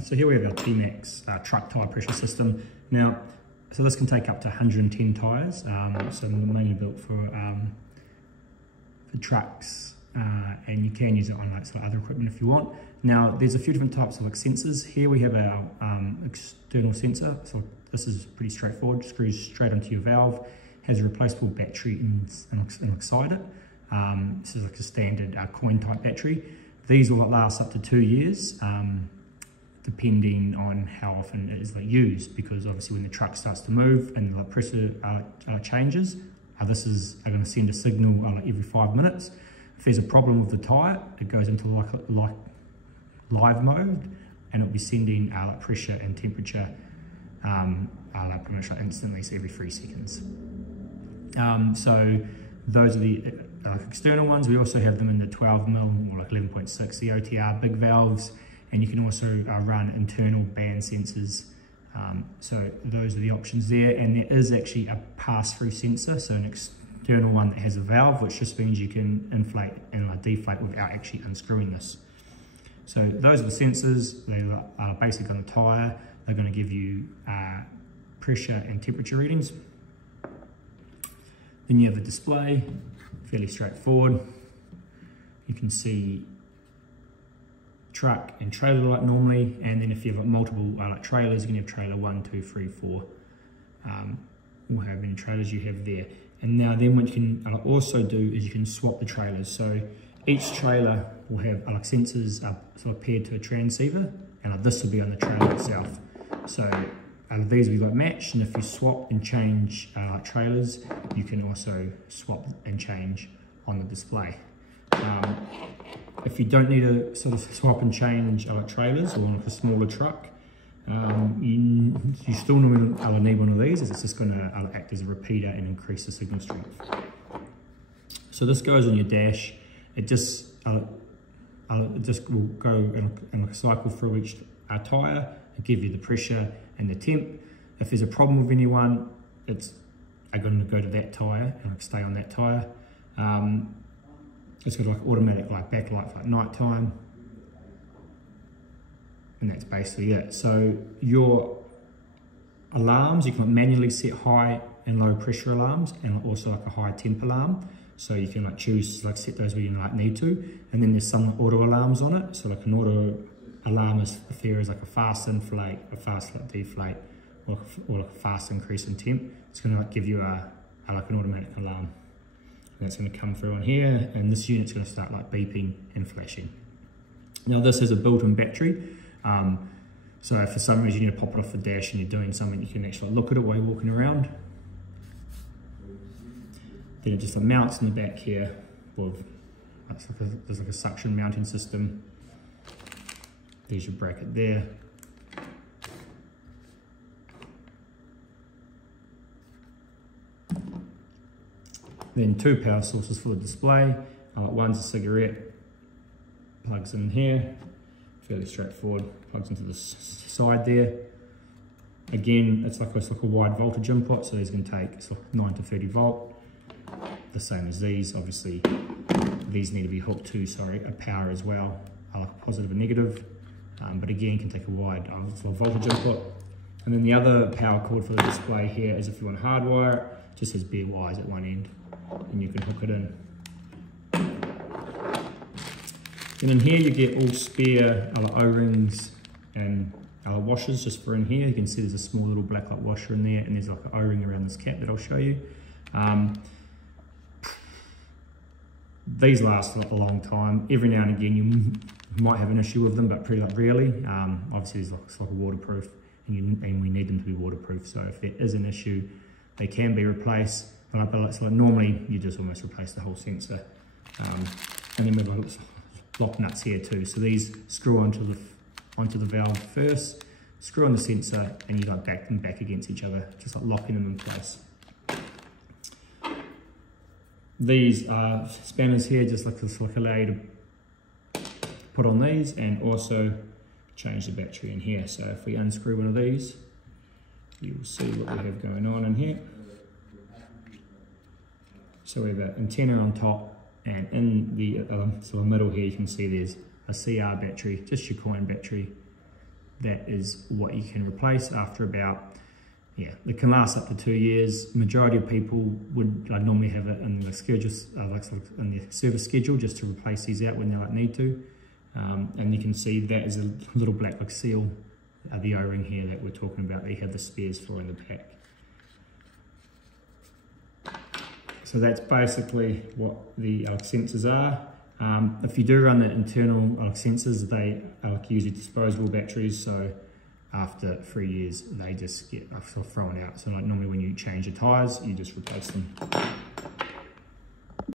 So here we have our TPMS truck tyre pressure system. Now, so this can take up to 110 tyres, so mainly built for trucks, and you can use it on like other equipment if you want. Now, there's a few different types of like sensors. Here we have our external sensor. So this is pretty straightforward, screws straight onto your valve, has a replaceable battery inside it. This is like a standard coin type battery. These will last up to 2 years, depending on how often it is used, because obviously when the truck starts to move and the pressure changes, this is going to send a signal every 5 minutes. If there's a problem with the tyre, it goes into like live mode, and it'll be sending pressure and temperature pretty much instantly, so every 3 seconds. So those are the external ones. We also have them in the 12mm or like 11.6, the OTR big valves, and you can also run internal band sensors. So those are the options there, and there is actually a pass-through sensor, so an external one that has a valve, which just means you can inflate and deflate without actually unscrewing this. So those are the sensors. They are basic on the tyre. They're going to give you pressure and temperature readings. Then you have the display, fairly straightforward. You can see truck and trailer like normally, and then if you've got multiple trailers, you can have trailer 1, 2, 3, 4, or how many trailers you have there. And now then what you can also do is you can swap the trailers. So each trailer will have sensors sort of paired to a transceiver, and this will be on the trailer itself. So these will be matched, and if you swap and change trailers, you can also swap and change on the display. If you don't need to sort of swap and change trailers or like a smaller truck, you still normally need one of these, as it's just going to act as a repeater and increase the signal strength. So this goes on your dash. It just will go and cycle through each tyre and give you the pressure and the temp. If there's a problem with anyone, it's going to go to that tyre and stay on that tyre. It's got automatic backlight for night time, and that's basically it. So your alarms, you can manually set high and low pressure alarms, and also a high temp alarm. So you can choose set those where you need to, and then there's some auto alarms on it. So an auto alarm is if there is a fast inflate, a fast deflate, or a fast increase in temp. It's going to give you an automatic alarm. That's going to come through on here, and this unit's going to start beeping and flashing. Now this is a built-in battery, so if for some reason you need to pop it off the dash and you're doing something, you can actually look at it while you're walking around. Then it just mounts in the back here with there's a suction mounting system. There's your bracket there. Then 2 power sources for the display. One's a cigarette, plugs in here, fairly straightforward, plugs into the side there. Again, it's like a wide voltage input, so these can take 9 to 30 volt, the same as these. Obviously, these need to be hooked to, a power as well, positive and negative, but again, can take a wide voltage input. And then the other power cord for the display here is if you want to hardwire it, just has bare wires at one end, and you can hook it in. And in here you get all spare O-rings and washers just for in here. You can see there's a small little black washer in there, and there's an O-ring around this cap that I'll show you. These last a long time. Every now and again you might have an issue with them, but pretty rarely. Obviously there's a waterproof, and we need them to be waterproof, so if there is an issue, they can be replaced. But normally you just almost replace the whole sensor. And then we've got lock nuts here too. So these screw onto the valve first, screw on the sensor, and you back them back against each other, just locking them in place. These are spanners here, just allow you to put on these and also change the battery in here. So if we unscrew one of these, you will see what we have going on in here. So we have an antenna on top, and in the middle here you can see there's a CR battery, just your coin battery. that is what you can replace after about, yeah, it can last up to 2 years. Majority of people would normally have it in the schedule, in the service schedule, just to replace these out when they need to. And you can see that is a little black seal, the O-ring here that we're talking about. They have the spares for in the back. So that's basically what the sensors are. If you do run the internal sensors, they are usually disposable batteries, so after 3 years they just get thrown out. So like normally when you change your tyres, you just replace them.